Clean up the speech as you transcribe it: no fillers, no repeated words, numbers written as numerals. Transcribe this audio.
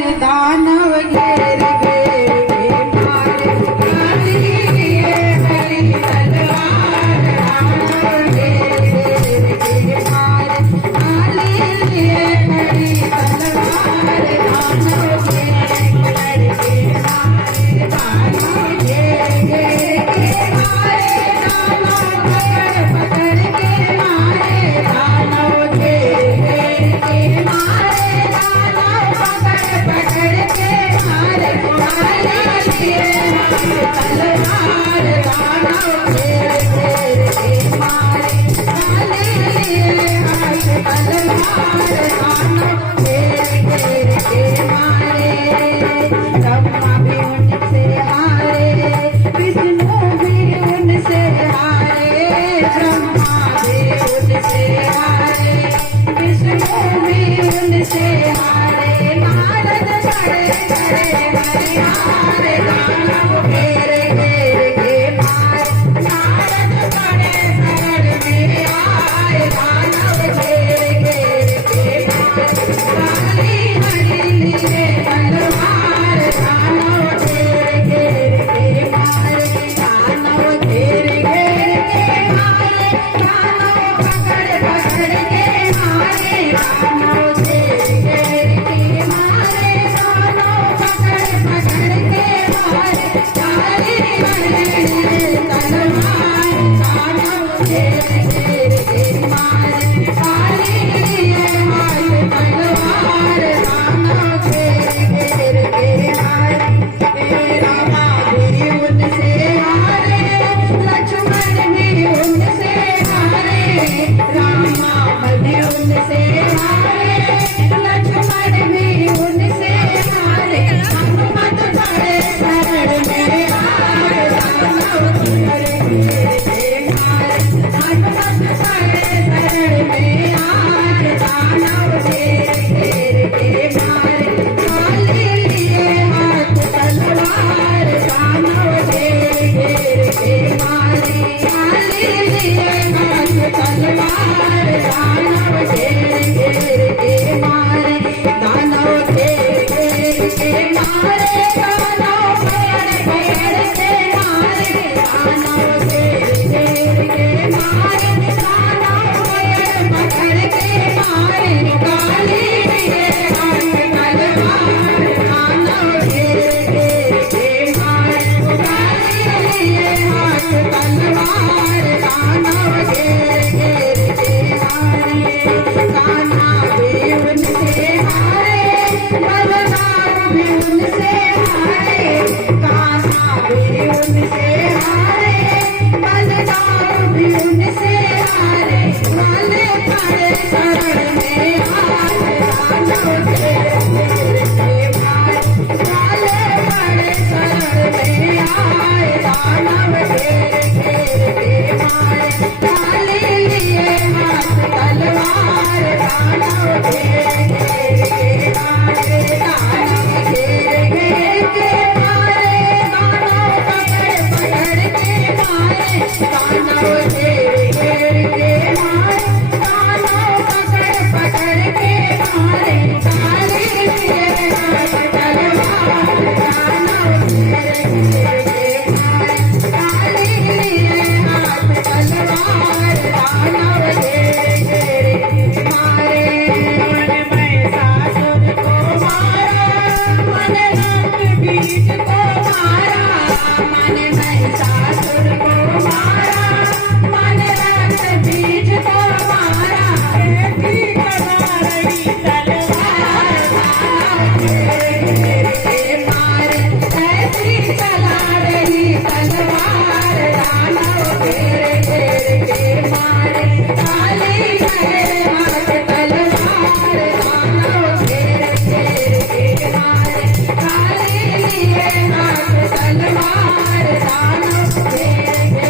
दानव घेर गे मारे कालिए बली तलवार दानव घेर गे मारे कालिए बली तलवार दानव घेर गे मारे कालिए गे मारे दानव पकड़ के मारे दानव घेर गे मारे दानव पकड़ के मारे कालिए तलवार दानव घेर गे मारे कालिए तलवार दानव घेर गे मारे ब्रह्मा भी उनसे हारे विष्णु भी उनसे हारे ब्रह्मा भी उनसे हारे विष्णु भी उनसे हारे नारद खड़े खड़े